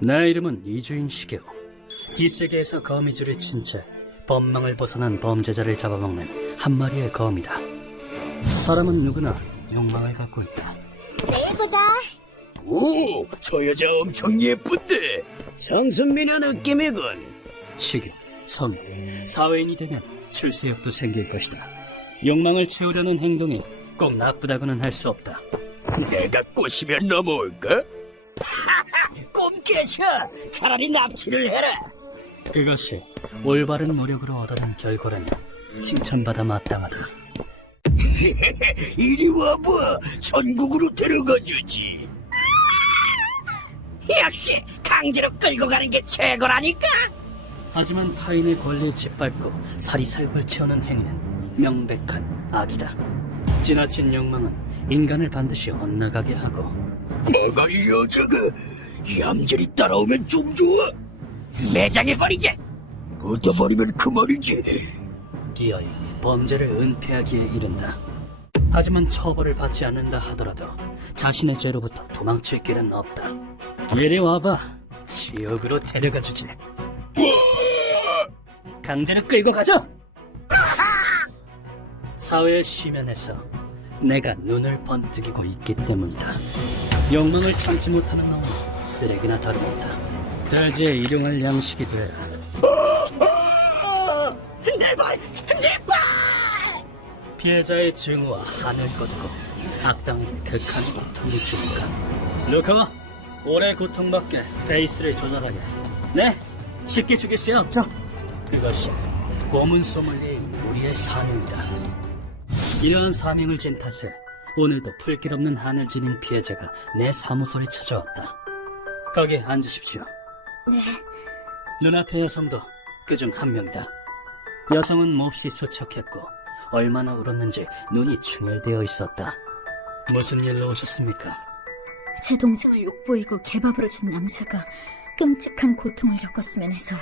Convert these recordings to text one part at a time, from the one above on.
내 이름은 이주인 시게오. 뒷세계에서 거미줄을 친 채 법망을 벗어난 범죄자를 잡아먹는 한 마리의 거미다. 사람은 누구나 욕망을 갖고 있다. 내일 보자. 오, 저 여자 엄청 예쁜데. 장순민한 느낌이군. 시교, 성인, 사회인이 되면 출세욕도 생길 것이다. 욕망을 채우려는 행동이 꼭 나쁘다고는 할 수 없다. 내가 꼬시면 넘어올까? 꼼깨셔. 차라리 납치를 해라. 그것이 올바른 노력으로 얻어낸 결과라면 칭찬받아 마땅하다. 이리 와봐. 전국으로 데려가주지. 역시 강제로 끌고 가는 게 최고라니까. 하지만 타인의 권리를 짓밟고 사리사욕을 채우는 행위는 명백한 악이다. 지나친 욕망은 인간을 반드시 엇나가게 하고 뭐가 이 여자가 얌전히 따라오면 좀 좋아. 매장해버리자. 붙어버리면 그만이지. 기어이 범죄를 은폐하기에 이른다. 하지만 처벌을 받지 않는다 하더라도 자신의 죄로부터 도망칠 길은 없다. 이리 와봐. 지옥으로 데려가주지. 강제로 끌고 가자. 사회의 시면에서 내가 눈을 번뜩이고 있기 때문이다. 욕망을 참지 못하는 놈은 쓰레기나 다름없다. 대지에 일용할 양식이 돼. 내 발! 내 발! 피해자의 증오와 한을 거두고 악당에게 극한 고통을 주는가. 루카와 오래 고통받게 페이스를 조절하게. 네, 쉽게 죽일 수 없죠. 그것이 고문 소믈리에인 우리의 사명이다. 이러한 사명을 진 탓에 오늘도 풀길 없는 한을 지닌 피해자가 내 사무소에 찾아왔다. 거기 앉으십시오. 네. 눈앞의 여성도 그중 한 명이다. 여성은 몹시 수척했고 얼마나 울었는지 눈이 충혈되어 있었다. 무슨 일로 오셨습니까? 제 동생을 욕보이고 개밥으로 준 남자가 끔찍한 고통을 겪었으면 해서요.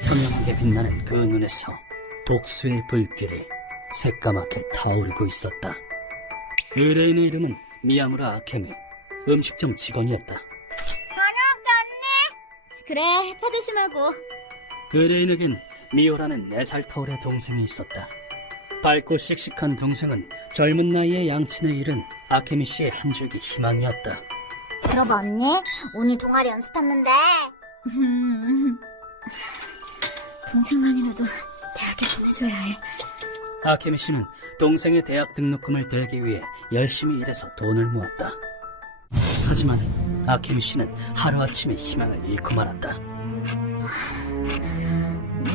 현명하게 빛나는 그 눈에서 복수의 불길이 새까맣게 타오르고 있었다. 의뢰인의 이름은 미야무라 아케미, 음식점 직원이었다. 그래, 차 조심하고. 의뢰인에겐 미호라는 4살 터울의 동생이 있었다. 밝고 씩씩한 동생은 젊은 나이에 양친을 잃은 아케미 씨의 한 줄기 희망이었다. 들어봐, 언니. 오늘 동아리 연습했는데. 동생만이라도 대학에 보내줘야 해. 아케미 씨는 동생의 대학 등록금을 떼기 위해 열심히 일해서 돈을 모았다. 하지만 아케미 씨는 하루아침에 희망을 잃고 말았다.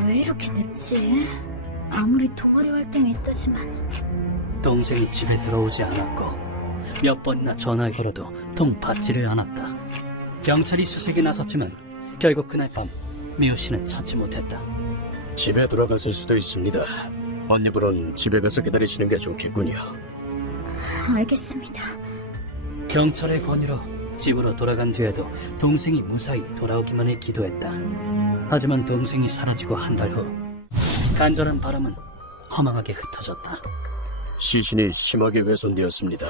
왜 이렇게 늦지? 아무리 동아리 활동이 있다지만. 동생이 집에 들어오지 않았고 몇 번이나 전화를 걸어도 통 받지를 않았다. 경찰이 수색에 나섰지만 결국 그날 밤 미호 씨는 찾지 못했다. 집에 돌아갔을 수도 있습니다. 언니분은 집에 가서 기다리시는 게 좋겠군요. 알겠습니다. 경찰의 권유로 집으로 돌아간 뒤에도 동생이 무사히 돌아오기만을 기도했다. 하지만 동생이 사라지고 한 달 후 간절한 바람은 허망하게 흩어졌다. 시신이 심하게 훼손되었습니다.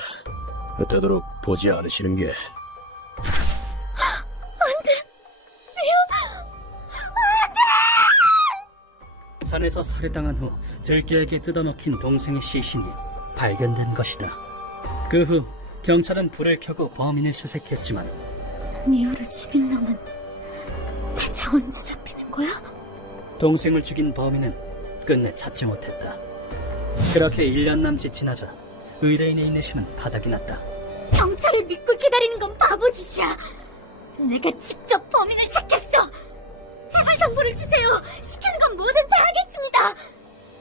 되도록 보지 않으시는 게. 산에서 살해당한 후 들개에게 뜯어먹힌 동생의 시신이 발견된 것이다. 그 후 경찰은 불을 켜고 범인을 수색했지만 미호를 죽인 놈은 대체 언제 잡히는 거야? 동생을 죽인 범인은 끝내 찾지 못했다. 그렇게 1년 남짓 지나자 의뢰인의 인내심은 바닥이 났다. 경찰을 믿고 기다리는 건 바보짓이야. 내가 직접 범인을 찾겠어. 제발 정보를 주세요. 시키는 건 뭐든 다 하겠습니다.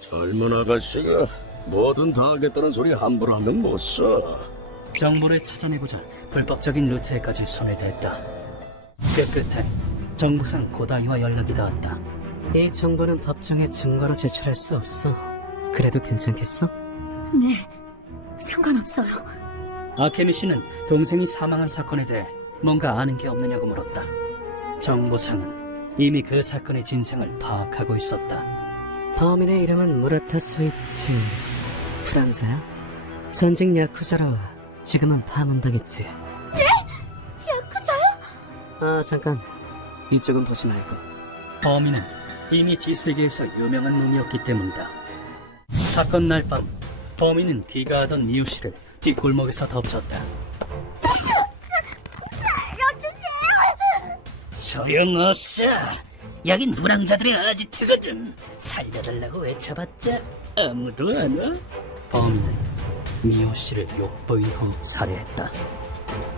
젊은 아가씨가 뭐든 다 하겠다는 소리 함부로 하면 못 써. 정보를 찾아내고자 불법적인 루트에까지 손을 댔다. 그 끝에 정부상 고다이와 연락이 닿았다. 이 정보는 법정에 증거로 제출할 수 없어. 그래도 괜찮겠어? 네, 상관없어요. 아케미 씨는 동생이 사망한 사건에 대해 뭔가 아는 게 없느냐고 물었다. 정보상은 이미 그 사건의 진상을 파악하고 있었다. 범인의 이름은 무라타 소이치. 프랑사야? 전직 야쿠자로 지금은 파문당했지. 야쿠자요? 아, 잠깐. 이쪽은 보지 말고. 범인은 이미 뒷세계에서 유명한 놈이었기 때문이다. 사건 날 밤, 범인은 귀가하던 미우 씨를 뒷골목에서 덮쳤다. 소용없어. 여긴 불황자들의 아지트거든. 살려달라고 외쳐봤자 아무도 안 와. 범인은 미호 씨를 욕보인 후 살해했다.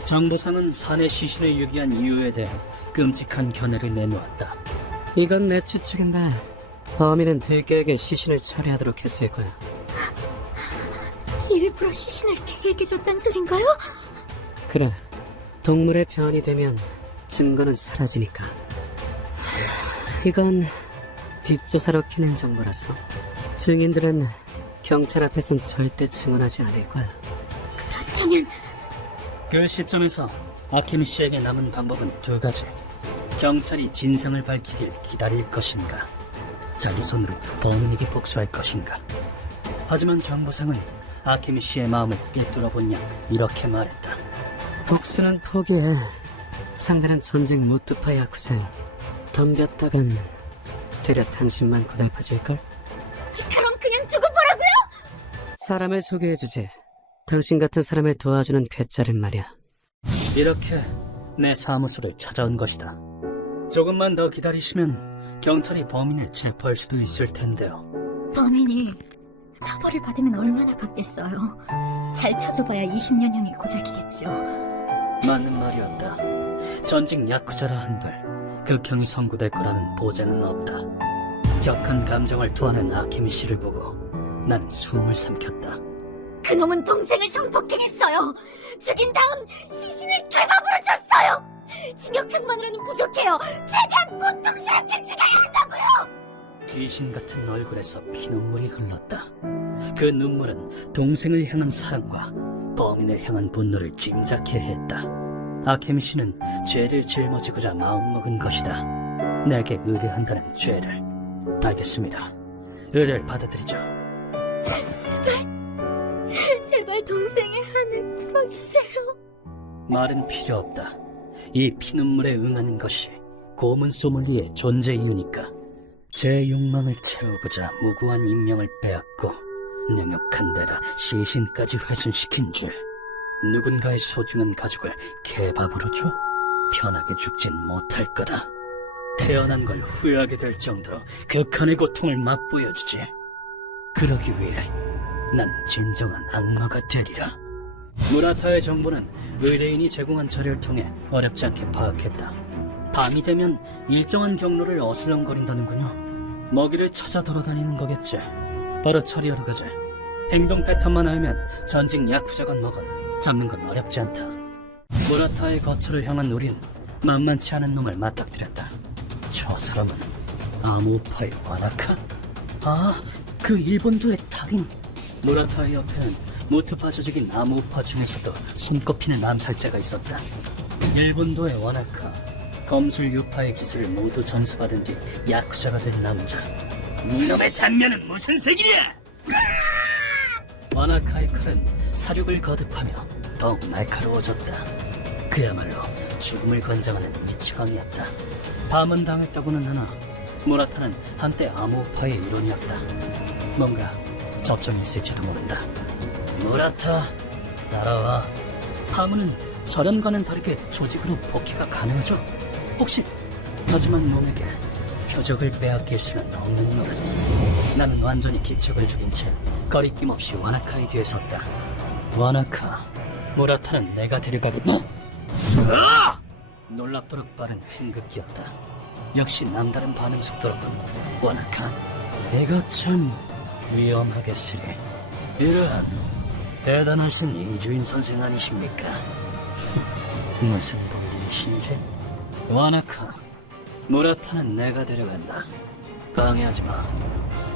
정보상은 사내 시신을 유기한 이유에 대해 끔찍한 견해를 내놓았다. 이건 내 추측인데 범인은 들깨에게 시신을 처리하도록 했을 거야. 일부러 시신을 개에게 줬단 소린가요? 그래, 동물의 변이 되면 증거는 사라지니까. 이건 뒷조사로 캐낸 정보라서 증인들은 경찰 앞에선 절대 증언하지 않을 거야. 그렇다면 그 시점에서 아케미 씨에게 남은 방법은 두 가지. 경찰이 진상을 밝히길 기다릴 것인가, 자기 손으로 범인에게 복수할 것인가. 하지만 정보상은 아케미 씨의 마음을 꿰뚫어본 양 이렇게 말했다. 복수는 포기해. 상대는 전직 모투파 야쿠자야. 덤볐다간 되려 당신만 고달파질걸? 그럼 그냥 두고 보라고요? 사람을 소개해주지. 당신 같은 사람을 도와주는 괴짜는 말이야. 이렇게 내 사무소를 찾아온 것이다. 조금만 더 기다리시면 경찰이 범인을 체포할 수도 있을 텐데요. 범인이 처벌을 받으면 얼마나 받겠어요. 잘 쳐줘봐야 20년형이 고작이겠죠. 맞는 말이었다. 전직 야쿠자라 한들 극형이 선고될 거라는 보장은 없다. 격한 감정을 토하는 아케미 씨를 보고 나는 숨을 삼켰다. 그놈은 동생을 성폭행했어요. 죽인 다음 시신을 개밥으로 줬어요. 징역형만으로는 부족해요. 최대한 고통스럽게 죽여야 한다고요. 귀신 같은 얼굴에서 피눈물이 흘렀다. 그 눈물은 동생을 향한 사랑과 범인을 향한 분노를 짐작케 했다. 아케미 씨는 죄를 짊어지고자 마음먹은 것이다. 내게 의뢰한다는 죄를. 알겠습니다. 의뢰를 받아들이죠. 제발 동생의 한을 풀어주세요. 말은 필요 없다. 이 피눈물에 응하는 것이 고문 소믈리의 존재 이유니까. 제 욕망을 채우고자 무고한 인명을 빼앗고 능욕한 데다 시신까지 훼손시킨 죄. 누군가의 소중한 가족을 개밥으로 줘? 편하게 죽진 못할 거다. 태어난 걸 후회하게 될 정도로 극한의 고통을 맛보여주지. 그러기 위해 난 진정한 악마가 되리라. 무라타의 정보는 의뢰인이 제공한 자료를 통해 어렵지 않게 파악했다. 밤이 되면 일정한 경로를 어슬렁거린다는군요. 먹이를 찾아 돌아다니는 거겠지. 바로 처리하러 가자. 행동 패턴만 알면 전직 야쿠자건 뭐건 잡는 건 어렵지 않다. 무라타의 거처를 향한 우린 만만치 않은 놈을 맞닥뜨렸다. 저 사람은 아무파의 와나카? 아, 그 일본도의 달인. 무라타의 옆에는 모투파 조직인 아무파 중에서도 손꼽히는 암살자가 있었다. 일본도의 와나카, 검술 유파의 기술을 모두 전수받은 뒤 야쿠자가 된 남자. 이놈의 단면은 무슨 색이냐? 와나카의 칼은 사륙을 거듭하며 더욱 날카로워졌다. 그야말로 죽음을 권장하는 미치광이었다. 밤은 당했다고는 하나 무라타는 한때 아무파의 일원이었다. 뭔가 접점이 있을지도 모른다. 무라타, 따라와. 파문은 절연과는 다르게 조직으로 복귀가 가능하죠? 혹시 하지만 몸에게 표적을 빼앗길 수는 없는 노릇. 나는 완전히 기척을 죽인 채 거리낌 없이 와나카의 뒤에 섰다. 와나카, 무라타는 내가 데려가겠다. 놀랍도록 빠른 행극기였다. 역시 남다른 반응 속도로군. 와나카, 이거 참 위험하겠으니. 이런 대단하신 이주인 선생 아니십니까? 무슨 볼일이신지? 와나카, 무라타는 내가 데려간다. 방해하지 마.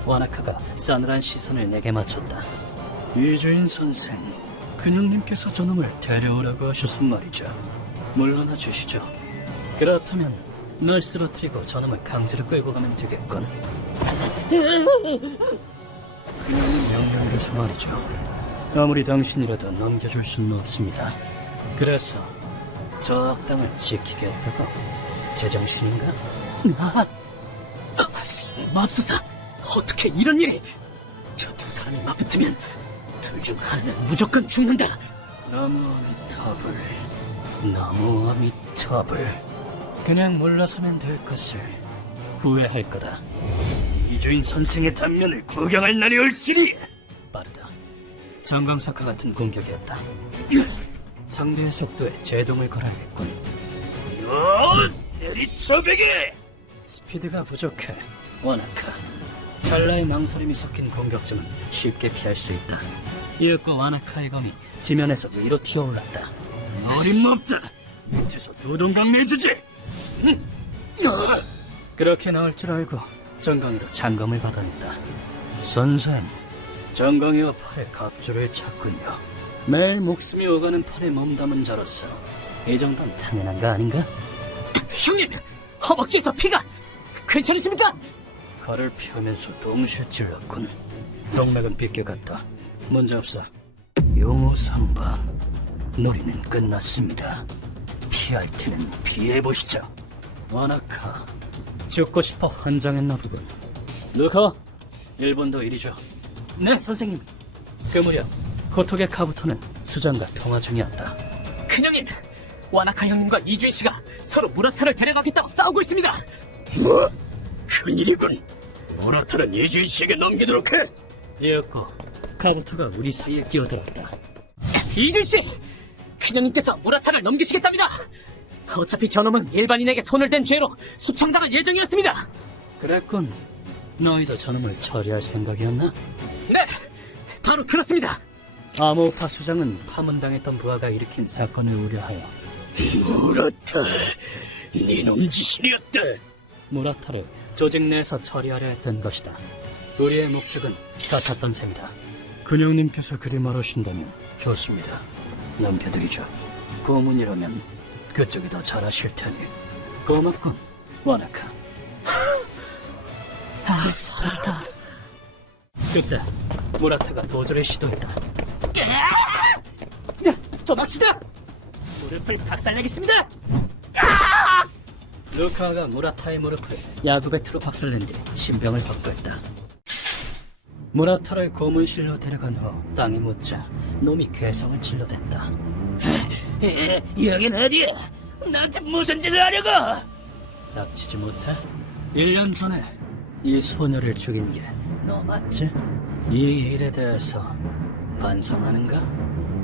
와나카가 싸늘한 시선을 내게 맞췄다. 이주인 선생, 근육님께서 저놈을 데려오라고 하셔서 말이죠. 물러나 주시죠. 그렇다면 널 쓰러뜨리고 저놈을 강제로 끌고 가면 되겠군. 명령이라서 말이죠. 아무리 당신이라도 넘겨줄 수는 없습니다. 그래서 저 악당을 지키겠다고? 제정신인가? 맙소사! 어떻게 이런 일이? 저 두 사람이 맞붙으면 둘 중 하나는 무조건 죽는다. 나무 아미타불. 그냥 물러서면 될 것을 후회할 거다. 이주인 선생의 단면을 구경할 날이 올지니. 빠르다. 장강사카 같은 공격이었다. 상대의 속도에 제동을 걸어야겠군. 내리쳐배기! 스피드가 부족해, 와나카. 찰나의 망설임이 섞인 공격점은 쉽게 피할 수 있다. 이윽고 와나카의 검이 지면에서 위로 튀어올랐다. 어림없다. 밑에서 두 동강 내주지. 그렇게 나올 줄 알고 정강이로 장검을 받아냈다. 선생, 정강이와 팔에 갑주를 쳤군요. 매일 목숨이 오가는 팔에 몸담은 자로서 이 정도는 당연한 거 아닌가? 형님! 허벅지에서 피가! 괜찮으십니까? 칼을 펴면서 동시에 찔렀군. 동맥은 빗겨갔다. 문제없어. 용호삼바, 놀이는 끝났습니다. 피할 테면 피해보시죠. 와나카, 죽고 싶어 환장했나 보군. 루카, 일본도 이리 줘. 네, 선생님. 그 무렵 고토의 카부토는 수장과 통화 중이었다. 큰형님, 와나카 형님과 이주인 씨가 서로 무라타를 데려가겠다고 싸우고 있습니다. 뭐? 큰일이군. 모라타는 이주인 씨에게 넘기도록 해. 이었고 카부토가 우리 사이에 끼어들었다. 이준 씨, 큰형님께서 무라타를 넘기시겠답니다. 어차피 저놈은 일반인에게 손을 댄 죄로 숙청당할 예정이었습니다. 그랬군. 너희도 저놈을 처리할 생각이었나? 네, 바로 그렇습니다. 아모파 수장은 파문당했던 부하가 일으킨 사건을 우려하여 모라타, 네놈 짓이었다. 무라타를 조직 내에서 처리하려 했던 것이다. 우리의 목적은 같았던 셈이다. 근영님께서 그리 말하신다면 좋습니다. 넘겨드리죠. 고문이라면 그쪽이 더 잘하실 테니. 고맙군, 와나카. 아싸다. 그때 무라타가 도주를 시도했다. 도망치다! 무릎을 박살내겠습니다! 루카가 무라타의 무릎을 야구배트로 박살낸 뒤 신병을 확보했다. 무라타를 고문실로 데려간 후 땅에 묻자 놈이 괴성을 질러댔다. 여긴 어디야? 나한테 무슨 짓을 하려고? 닥치지 못해? 1년 전에 이 소녀를 죽인 게 너 맞지? 이 일에 대해서 반성하는가?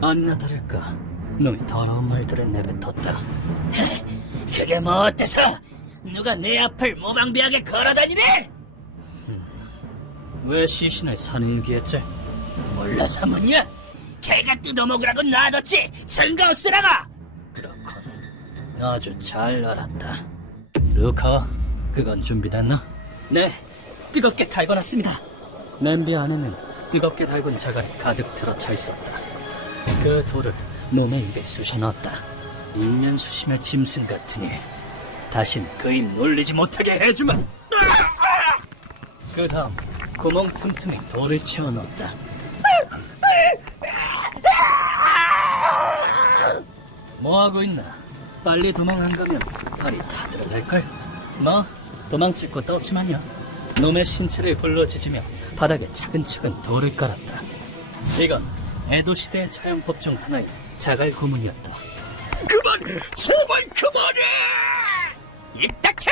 아니나 다를까 놈이 더러운 말들을 내뱉었다. 그게 뭐 어때서? 누가 내 앞을 모방비하게 걸어다니네? 왜 시신을 산에 유기했지? 몰라서 뭐냐? 걔가 뜯어먹으라고 놔뒀지 증거 없으라고! 그렇군, 아주 잘 알았다. 루카, 그건 준비됐나? 네, 뜨겁게 달궈놨습니다. 냄비 안에는 뜨겁게 달군 자갈이 가득 들어차 있었다. 그 돌을 놈의 입에 쑤셔 넣었다. 인면수심의 짐승 같으니 다신 그 입 놀리지 못하게 해주마. 그 다음 구멍 틈틈이 돌을 채워 넣었다. 뭐하고 있나? 빨리 도망 안 가면 발이 다 들어갈걸. 뭐 도망칠 것도 없지만요. 놈의 신체를 굴러지지며 바닥에 차근차근 돌을 깔았다. 이건 에도시대의 처형법 중 하나인 자갈 고문이었다. 그만해! 제발 그만해! 입 닥쳐!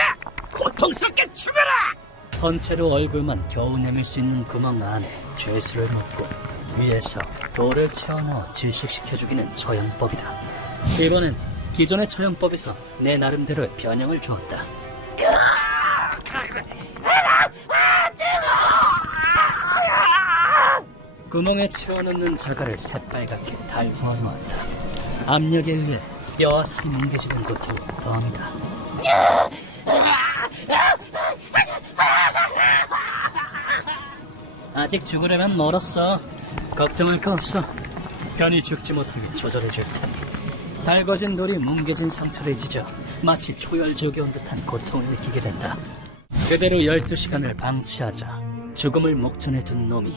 고통스럽게 죽어라! 선체로 얼굴만 겨우 내밀 수 있는 구멍 안에 죄수를 넣고 위에서 돌을 채워넣어 질식시켜 죽이는 처형법이다. 이번엔 기존의 처형법에서 내 나름대로의 변형을 주었다. 구멍에 채워넣는 자갈을 새빨갛게 달구어 놓았다. 압력에 의해 뼈와 살이 뭉개지는 고통이 더합니다. 아직 죽으려면 멀었어. 걱정할 거 없어. 편히 죽지 못하게 조절해 줄 테니. 달궈진 돌이 뭉개진 상처를 찢어 마치 초열족이 온 듯한 고통을 느끼게 된다. 그대로 12시간을 방치하자 죽음을 목전에 둔 놈이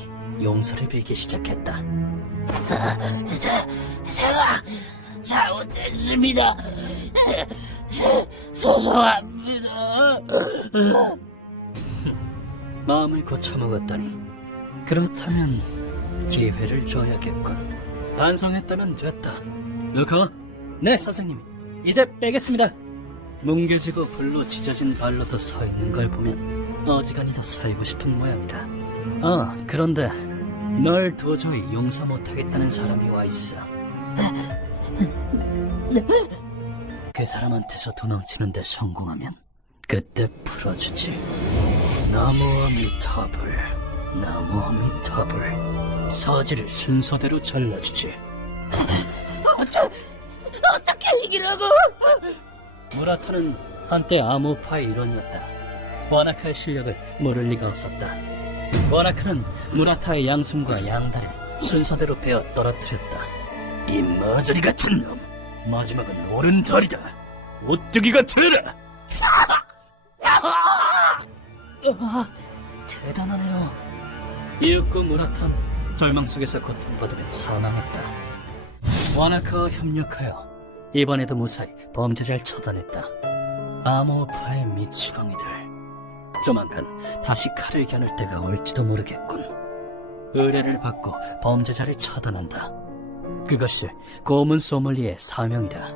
잘못했습니다. 죄송합니다. 마음을 고쳐먹었다니. 그렇다면 기회를 줘야겠군. 반성했다면 됐다. 루카? 네, 선생님. 이제 빼겠습니다. 뭉개지고 불로 찢어진 발로도 서 있는 걸 보면 어지간히 더 살고 싶은 모양이다. 그런데 널 도저히 용서 못하겠다는 사람이 와 있어. 그 사람한테서 도망치는데 성공하면 그때 풀어주지. 나무 아미타불, 나무 아미타불. 서지를 순서대로 잘라주지. 어떻게 이기라고? 무라타는 한때 암호파의 일원이었다. 와나카의 실력을 모를 리가 없었다. 와나카는 무라타의 양손과 양다리를 순서대로 베어 떨어뜨렸다. 이 머저리 같은 놈, 마지막은 오른다리다. 오뚜기가 되라. 대단하네요. 이윽고 무라타는 절망 속에서 고통받으며 사망했다. 와나카와 협력하여 이번에도 무사히 범죄자를 처단했다. 암호파의 미치광이들, 조만간 다시 칼을 겨눌 때가 올지도 모르겠군. 의뢰를 받고 범죄자를 처단한다. 그것이 고문 소믈리의 사명이다.